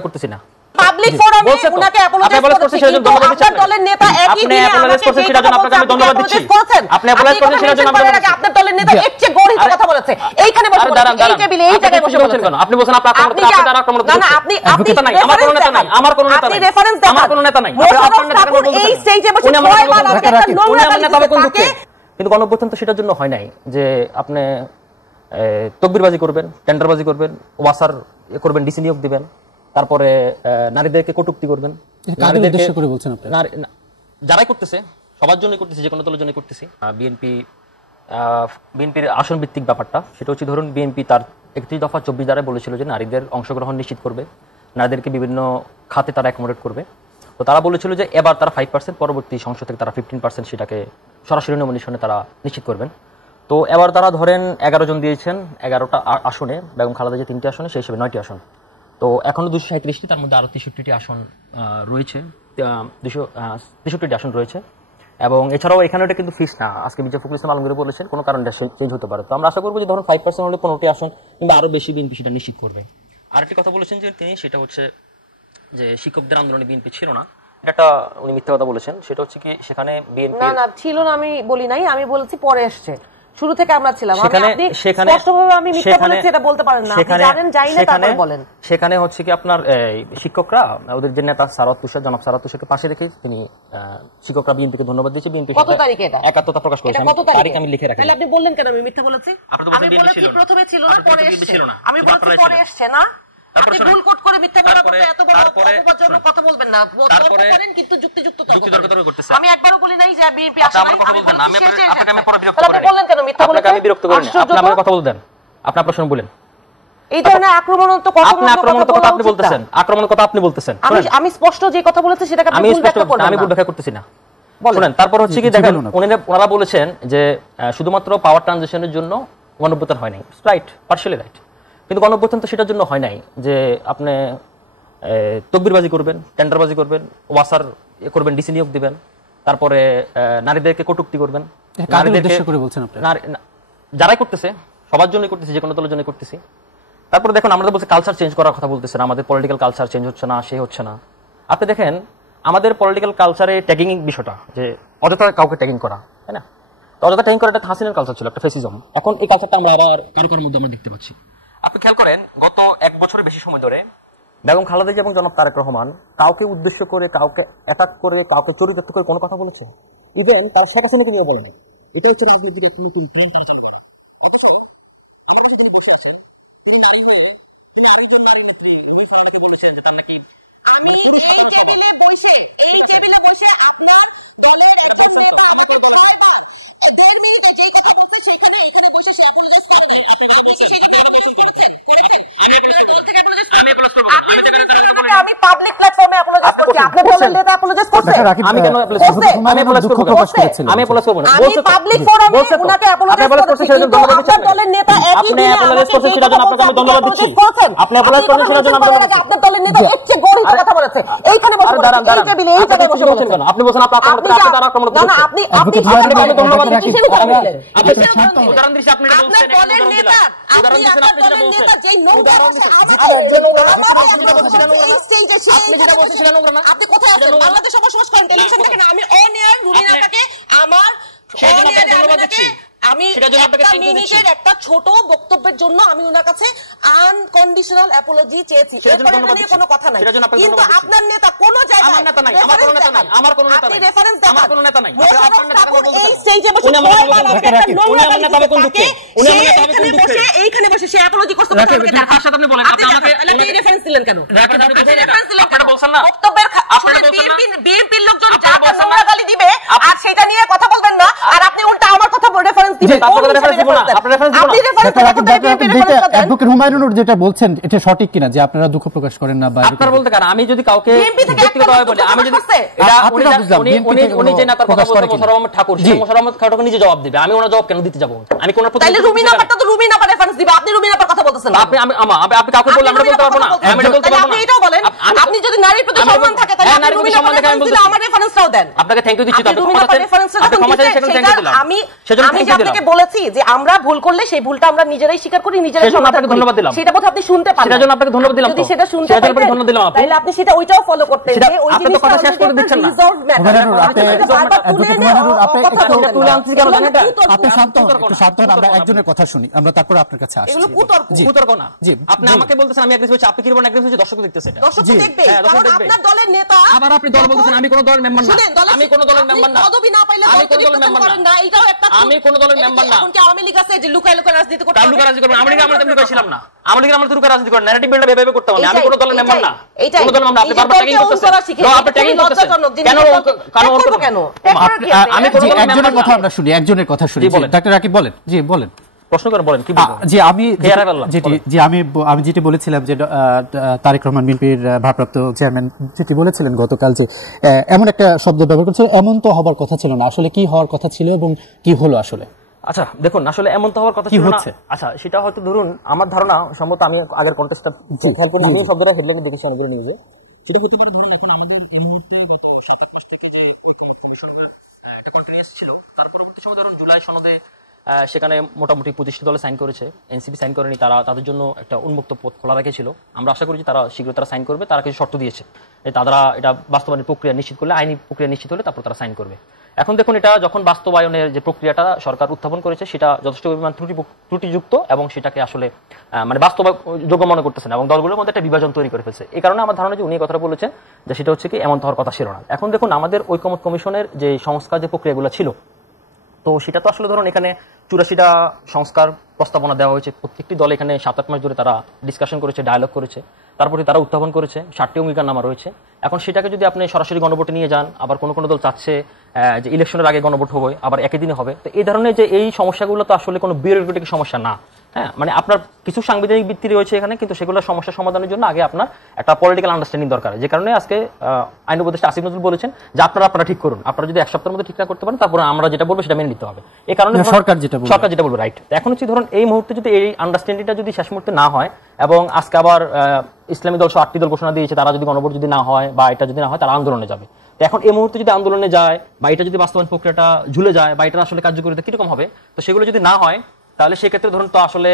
করতেছি না পাবলিক ফোরামে উনাকে অ্যাপোলোজাইজ করতে সেজন্য আপনার দলের নেতা একই দিনে অ্যাপোলোজাইজ করতে সেটার জন্য আপনাকে আমি ধন্যবাদ দিচ্ছি। আপনি অ্যাপোলোজাইজ করতে সেটার জন্য আপনার দলের নেতা একচে গরিব কথা বলেছে এইখানে বসে এই টেবিলে এই জায়গায় বসে বলেছেন কেন? আপনি বলেন আপনার আক্রমণ করতে না আপনি নেতা নাই, আমার কোনো নেতা নাই, আমার কোনো নেতা নাই, আপনি রেফারেন্স দেন, আমার কোনো নেতা নাই। আপনার নেতা বলছেন এই স্টেজে বসে ছয়বার আমাকে একটা নোংরা গালি দিতে, কিন্তু গণঅভ্যুত্থান তো সেটার জন্য হয় নাই যে আপনি তকবীরবাজি করবেন, টেন্ডারবাজি করবেন, ওয়াসার করবেন, ডিসি নিয়োগ দিবেন, তারপরে নারীদেরকে কটূক্তি করবেন। যারাই করতেছে সবার জন্যই করতেছে, যে কোনো দলের জন্যই করতেছি। বিএনপির আসন ভিত্তিক ব্যাপারটা সেটা হচ্ছে, ধরুন বিএনপি তার 31 দফা 24 দ্বারা বলেছিল যে নারীদের অংশগ্রহণ নিশ্চিত করবে, নারীদেরকে বিভিন্ন খাতে তারা অ্যাকোমোডেট করবে। তো তারা বলেছিল যে এবার তারা 5%, পরবর্তী সংসদ থেকে তারা 15% সেটাকে সরাসরি নমিনেশনে তারা নিশ্চিত করবেন। তো এবার তারা ধরেন 11 জন দিয়েছেন 11টা আসনে, বেগম খালেদা যে 3টি আসনে, সেই হিসেবে 9টি আসন। তো এখনো 237টি, তার মধ্যে আরো 63টি আসন রয়েছে, 263টি আসন রয়েছে। এবং এছাড়াও এখানে ওটা কিন্তু ফিক্স না, আজকে মির্জা ফখরুল ইসলাম আলমগীর বলেছেন কোনো কারণে চেঞ্জ হতে পারে। তো আমরা আশা করবো যে ধরুন 5% হলে 15টি আসন কিংবা আরো বেশি বিএনপি সেটা নিশ্চিত করবে। আরেকটি কথা বলেছেন যে তিনি, সেটা হচ্ছে যে শিক্ষকদের আন্দোলনে বিএনপি ছিল না, এটা উনি মিথ্যা কথা বলেছেন। সেটা হচ্ছে কি সেখানে বিএনপি না ছিল না, আমি বলি নাই, আমি বলেছি পরে আসছে, শুরু থেকে আমরা ছিলাম। আপনি স্পষ্টভাবে আমি মিথ্যা বলেছি এটা বলতে পারেন না, আপনি জানেন যাই না তারপর বলেন। সেখানে হচ্ছে কি আপনার শিক্ষকরা ওদের যে নেতা সারাত তুষার, জনাব সারাত তুষারকে পাশে রেখে তিনি শিক্ষকরা বিএনপিকে ধন্যবাদ দিয়েছে। বিএনপি কত তারিখে এটা একাত্মতা প্রকাশ করেছে, তারিখ আমি লিখে রাখি। তাহলে আপনি বললেন কেন আমি মিথ্যা বলেছি? আমি বলেছি প্রথমে ছিল না, পরে এসেছে। আমি বলছি পরে এসেছে না, আপনি ভুল কোট করে মিথ্যা বলার পরে এত বড় অপবাদজনক কথা বলবেন না। তর্ক করেন কিন্তু যুক্তিযুক্ত তর্ক করতেছেন। আমি একবারও বলি নাই যে বিএনপি আসলে আমি বলছি আমি আপনাকে পরে বিরক্ত করেন। আপনি বললেন কেন মিথ্যা বলেছেন? আমি বিরক্ত করেন, আপনি আমাকে কথা বলতেন, আপনি আপনার প্রশ্ন বলেন। এই ধরনের আক্রমণাত্মক কথা আপনি বলতেছেন, আক্রমণের কথা আপনি বলতেছেন। আমি স্পষ্ট যে কথা বলেছি সেটাকে আপনি ভুল ব্যাখ্যা করবেন না। আমি ভুল ব্যাখ্যা করতেছি না, শুনেন। তারপর হচ্ছে কি দেখেন, ওনারা বলেছেন যে শুধুমাত্র পাওয়ার ট্রানজিশনের জন্য গণঅভ্যুত্থান হয় নাই, রাইট, পার্শিয়ালি রাইট। কিন্তু গণঅভ্যুত্থান তো সেটার জন্য হয় নাই যে আপনি তকবীরবাজি করবেন, টেন্ডারবাজি করবেন, ওয়াসার করবেন, ডিসি নিয়োগ দিবেন, তারপরে নারীদেরকে কটূক্তি করবেন। যারাই করতেছে সবার জন্যই করতেছি, যে কোনো দলের জন্য করতেছি। তারপরে দেখুন আমরা বলছি কালচার চেঞ্জ করার কথা বলতেছেন, আমাদের পলিটিক্যাল কালচার চেঞ্জ হচ্ছে না, সে হচ্ছে না। আপনি দেখেন আমাদের পলিটিক্যাল কালচারে ট্যাগিং বিষয়টা, যে অযথা কাউকে ট্যাগিং করা, তাই না? তো অযথা ট্যাগিং করা একটা হাসিনার কালচার ছিল, একটা ফেসিজম। এখন এই কালচারটা আমরা আবার কারো মধ্যে আমরা দেখতে পাচ্ছি। আপনি খেয়াল করেন গত 1 বছরের বেশি সময় ধরে বেগম খালেদা জিয়া এবং জনাব তারেক রহমান কাউকে উদ্দেশ্য করে, কাউকে অ্যাটাক করে, কাউকে চরিতার্থ করে কোনো কথা বলেছে? ইভেন তার সকাশনকে নিয়ে বলেন। এটা হচ্ছে রাজনীতির একটা নতুন ট্রেন্ড কালচার করা। অথচ আমার কাছে তিনি বসে আছেন, তিনি নারী হয়ে তিনি আরেকজন নারী নেত্রী রুহি ফারাদাকে বলেছেন যে তার নাকি আমি এই টেবিলে বসে আপনার দলের একজন নেতা আমাকে বলা 2 মিনিটে যেই কথা বলছে সেখানে এখানে বসে সে অ্যাপোলোজাইজ করেছে। আপনি তাই বলছেন, আমি পাবলিক প্ল্যাটফর্মে অ্যাপোলোজাইজ করছি, আপনার দলের নেতা অ্যাপোলোজাইজ করছে, আমি কেন অ্যাপোলোজাইজ করব? আমি অ্যাপোলোজাইজ করব, আমি অ্যাপোলোজাইজ করব না। আমি পাবলিক ফোরামে উনাকে অ্যাপোলোজাইজ করছি, কিন্তু আপনার দলের নেতা একই দিনে অ্যাপোলোজাইজ করছে সেটার জন্য আপনাকে আমি ধন্যবাদ দিচ্ছি। আপনি অ্যাপোলোজাইজ করছেন সেটার জন্য আপনার দলের নেতা একচে গরিব কথা বলেছে এইখানে বসে এই টেবিলে এই জায়গায় বসে বলেছেন কেন? আপনি বলেন আপনি আক্রমণ করতে না, আপনি ধন্যবাদ দিচ্ছি। কিসের উদাহরণ দিলেন? উদাহরণ দিচ্ছি, আপনি বলছেন দলের নেতা, উদাহরণ দিচ্ছেন, আপনি যেটা বলছেন যেই নোংরা আপনি যেটা বলছেন সেটা নোংরা না। আপনি কোথায় আছেন? বাংলাদেশে বসবাস করেন, টেলিভিশন দেখেন। আমি অন এয়ার রুমিনাটাকে আমার আমি একটা মিনিটের একটা ছোট বক্তব্যের জন্য আমি ওনার কাছে আনকন্ডিশনাল অ্যাপোলজি চেয়েছি, এরপরে এটা নিয়ে কোনো কথা নাই। কিন্তু আপনার নেতা কোন জায়গায়, আমার নেতা নাই, আমার কোনো নেতা নাই, আমার কোনো নেতা নাই, আপনি রেফারেন্স দেন, আমার কোনো নেতা নাই। আপনার নেতা বলতে এই স্টেজে বসে উনি আমার নেতা কোন দুঃখে, উনি আমার নেতা কোন দুঃখে এইখানে বসে সে অ্যাপোলজি করতে পারে। তার সাথে আপনি বলেন, আপনি আমাকে রেফারেন্স দিলেন কেন? রেফারেন্স দিলেন কেন বলছেন না? বক্তব্যের আসলে বিএনপির লোকজন যা নোংরা গালি দিবে আর সেটা নিয়ে কথা বলবেন না, আর আপনি উল্টা আমার কথা রেফারেন্স দিবেন। অ্যাডভোকেট হুমায়ুনুর যেটা বলছেন এটা সঠিক কিনা, যে আপনারা দুঃখ প্রকাশ করেন না? আপনারা বলতে কারণ আমি যদি কাউকে ব্যক্তিগতভাবে বলি, আমি যদি উনি যে নেতার কথা বলতে মোশাররফ আহমদ ঠাকুর, সেই মোশাররফ আহমদ ঠাকুর নিজে জবাব দিবে, আমি ওনার জবাব কেন দিতে যাব? আমি কোন তাইলে রুমি নাম্বারটা তো রুমি নাম্বার রেফারেন্স দিবে, আপনি রুমি নাম্বার কথা বলতেছেন। আপনি আপনি কাউকে বললে আমরা বলতে পারবো না, আমি এটা বলতে পারবো না। আপনি এটাও বলেন, আপনি যদি নারীর প্রতি সম্মান থাকে তাহলে আপনি রুমি নাম্বার রেফারেন্স দিলে আমার রেফারেন্সটাও দেন। আপনাকে থ্যাংক ইউ। তো দিচ্ছি, আপনি ক্ষমা চাইছেন, সেখানে থ্যাঙ্ক ইউ দিলাম। আমি আপনাকে বলেছি যে আমরা ভুল করলে সেই ভুলটা আমরা নিজেরাই স্বীকার করি, নিজেরাই আপনাকে ধন্যবাদ দিলাম। সেটা বোধহয় আপনি শুনতে পারেন, সেটার জন্য আপনাকে ধন্যবাদ দিলাম। যদি সেটা শুনতে পারেন ধন্যবাদ দিলাম, তাহলে আপনি সেটা ওইটাও ফলো করতেন যে ওই আপনি তো কথা শেষ করে দিচ্ছেন না। আপনি শান্ত হন, আমরা একজনের কথা শুনি, আমরা তারপর আপনার কাছে আসছি। এগুলো কুতর্ক না। আপনি আমাকে বলতেছেন আমি এগ্রেসিভ হচ্ছি, আপনি কি বলেন এগ্রেসিভ হচ্ছি? দর্শক দেখতেছে, এটা দর্শক দেখবে, কারণ আপনার দলের নেতা। আবার আপনি দল বলতেছেন আমি কোন দলের মেম্বার না, আমি কোন দলের মেম্বার না, পদবি না পাইলে আমি কোন দলের মেম্বার না, এটাও একটা, আমি কোন দলের মেম্বার না। এখন কি আওয়ামী লীগ আছে যে লুকায় লুকায় রাজনীতি করতে? লুকায় রাজনীতি করব? আমরা তেমনি কইছিলাম না, আমরা তো লুকায় রাজনীতি করি, ন্যারেটিভ বিল্ডআপ এভাবে করতে হবে। আমি কোন দলের মেম্বার না, কোন দলের মেম্বার। আপনি বারবার ট্যাগিং করতেছেন, আপনি ট্যাগিং করতেছেন কেন? আমি কোন একজনের কথা আমরা শুনি, একজনের কথা শুনি। ডাক্তার রাকিব বলেন। জি বলেন, প্রশ্ন করে বলেন কি বলবো। জি আমি যেটি বলেছিলাম যে তারেক রহমান বিএনপির ভারপ্রাপ্ত চেয়ারম্যান যেটি বলেছিলেন গতকাল যে এমন একটা শব্দ ব্যবহার করেছিল, এমন তো হবার কথা ছিল না, আসলে কি হওয়ার কথা ছিল এবং কি হলো আসলে? আচ্ছা দেখুন, আসলে এমন তো হওয়ার কথা ছিল না। আচ্ছা সেটা হয়তো ধরুন আমার ধারণা সম্মত, আমি আগের কন্টেস্টটা খেয়াল করি, আমি শব্দটা হেডলাইনে দেখেছি অনেকগুলো নিউজে। সেটা হতে পারে ধরুন এখন আমাদের এই মুহূর্তে গত 7-8 মাস থেকে যে ঐক্যমত্য কমিশনের একটা কন্টিনিউয়াস ছিল, তার পরবর্তী সময় ধরুন জুলাই সনদে সেখানে মোটামুটি 25টি দলে সাইন করেছে, এনসিপি সাইন করেনি। তারা তাদের জন্য একটা উন্মুক্ত পথ খোলা রেখেছিল। আমরা আশা করি যে তারা শীঘ্রই তারা সাইন করবে। তারা কিছু শর্ত দিয়েছে, তারা এটা বাস্তবায়নের প্রক্রিয়া নিশ্চিত করলে, আইনি প্রক্রিয়া নিশ্চিত হলে তারপর তারা সাইন করবে। এখন দেখুন, এটা যখন বাস্তবায়নের যে প্রক্রিয়াটা সরকার উত্থাপন করেছে সেটা যথেষ্ট পরিমাণ ত্রুটিযুক্ত এবং সেটাকে আসলে মানে বাস্তবযোগ্য মনে করতেছেন এবং দলগুলোর মধ্যে একটা বিভাজন তৈরি করে ফেলছে। এই কারণে আমার ধারণা যে উনি কথাটা বলেছেন যে সেটা হচ্ছে কি এমন হওয়ার কথা ছিল না। এখন দেখুন, আমাদের ঐকমত্য কমিশনের যে সংস্কার যে প্রক্রিয়াগুলো ছিল, তো সেটা তো আসলে ধরুন এখানে 84টা সংস্কার প্রস্তাবনা দেওয়া হয়েছে। প্রত্যেকটি দল এখানে 7-8 মাস ধরে তারা ডিসকাশন করেছে, ডায়ালগ করেছে, তারপরে তারা উত্থাপন করেছে। 7টি অঙ্গীকারনামা রয়েছে। এখন সেটাকে যদি আপনি সরাসরি গণভোটে নিয়ে যান, আবার কোনো কোনো দল চাচ্ছে যে ইলেকশনের আগে গণভোট হবে, আবার একই দিনে হবে, তো এই ধরনের যে এই সমস্যাগুলো তো আসলে কোনো বিউরোক্রেটিক সমস্যা না। হ্যাঁ, মানে আপনার কিছু সাংবিধানিক ভিত্তি রয়েছে এখানে, কিন্তু সেগুলো সমস্যা সমাধানের জন্য আগে আপনার একটা পলিটিক্যাল আন্ডারস্ট্যান্ডিং দরকার। যে কারণে আজকে আইন উপদেষ্টা আসিফ নজরুল বলেছেন যে আপনারা ঠিক করুন, আপনারা যদি 1 সপ্তাহের মধ্যে ঠিক না করতে পারেন তারপরে আমরা যেটা বলবো সেটা মেনে নিতে হবে। এই কারণে সরকার যেটা বলবে রাইট। এখন হচ্ছে ধরুন এই মুহূর্তে যদি এই আন্ডারস্ট্যান্ডিংটা যদি শেষ মুহূর্তে না হয় এবং আজকে আবার ইসলামী দল 8টি দল ঘোষণা দিয়েছে, তারা যদি গণভোট যদি না হয় বা এটা যদি না হয় তারা আন্দোলনে যাবে। তো এখন এই মুহূর্তে যদি আন্দোলনে যায় বা এটা যদি বাস্তবায়ন প্রক্রিয়াটা ঝুলে যায় বা এটা আসলে কার্যকরিতা কিরকম হবে, তো সেগুলো যদি না হয় তাহলে সেক্ষেত্রে ধরুন তো আসলে